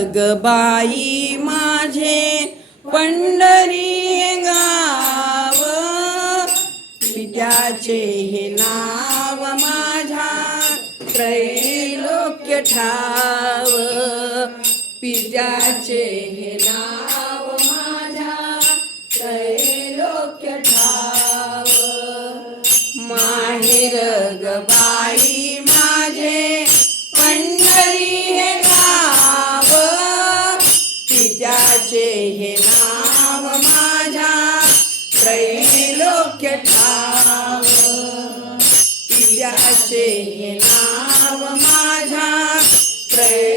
जगबाई माझे पंढरी गाव. पित्याचे हे नाव माझ्या त्रैलोक्य ठाव. पित्याचे हे नाव माझ्या त्रैलोक्य ठाव. माहेर गबा त्रैलोक्य ठाव पित्याचे नाव माझ्या त्रैलोक्य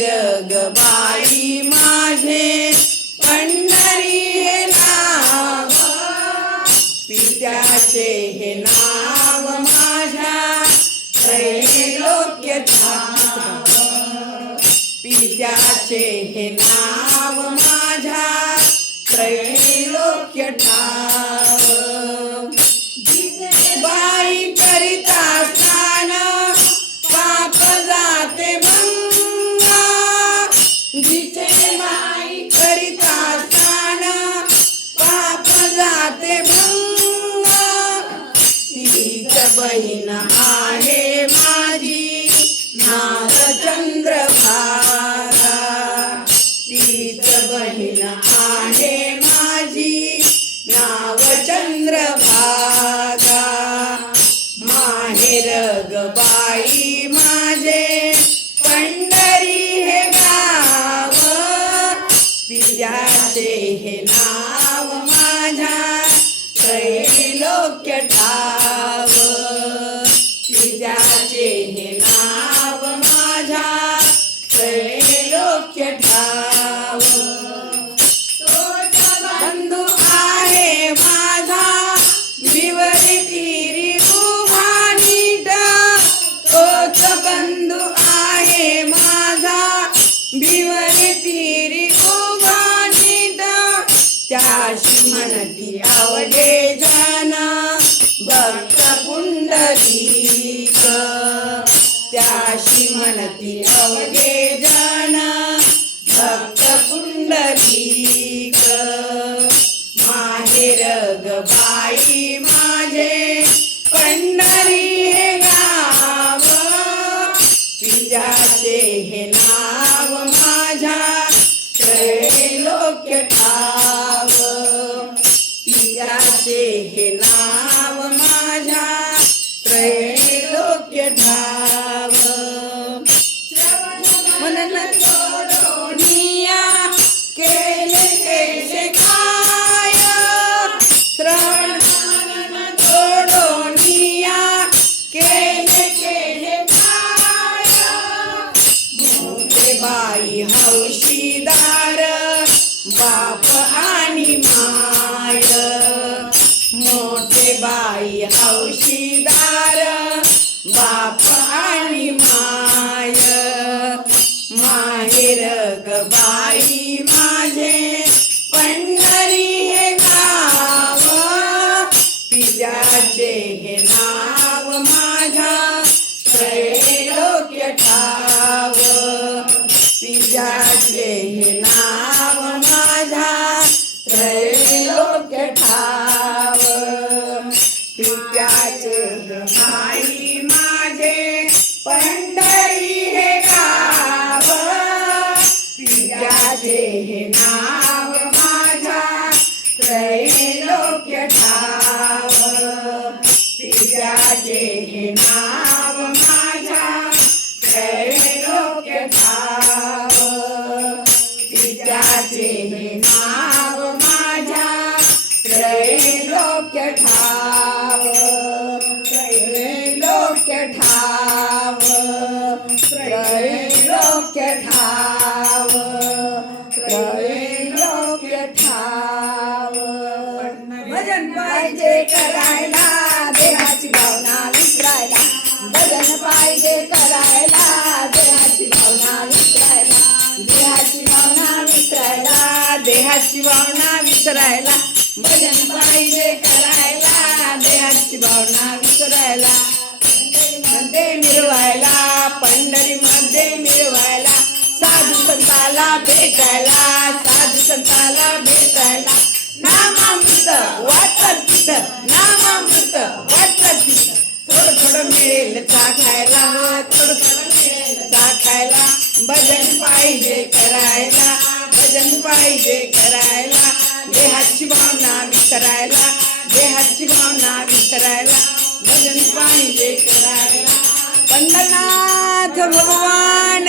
रग बाई माझे पंढरी हे नाव. पित्याचे हे नाव माझ्या त्रैलोक्य पित्याचे हे नाव माझ्या त्रैलोक्य ठा जाते भंगा म्हणती अवघे जाना भक्त पुंडलीक माझे रग बाई माझे पंढरी हे गाव. पित्याचे हे नाव माझ्या त्रैलोक्य ठाव. पित्याचे हे नाव माझ्या त्रैलोक्य ठाव. आई हौशीदार बाप आणि माय. मोठे बाई हौशीदार बाप आणि माय. माहेर ग बाई माझे पंढरी हे गाव. पित्याचे हे माझ्या ठाव भजन पाहिजे करायला देहाची भावना विसरायला. भजन पाहिजे करायला देहाची भावना विसरायला. देहाची भावना विसरायला देहाची भावना विसरायला. भजन पाहिजे करायला देहाची भावना विसरायला. मध्ये मिरवायला पंढरी मध्ये मिरवायला. साधू संताला भेटायला संताला भेटायला. नामामृत वाटत तिथं. नामामृत वाटत तिथं. थोडं थोडं मिळेल चाखायला हो थोडं थोडं मिळेल चाखायला भजन पाहिजे करायला. भजन पाहिजे करायला. देहाची भावना विसरायला. देहाची भावना विसरायला. भजन पाहिजे करायला. पंढरनाथ भगवान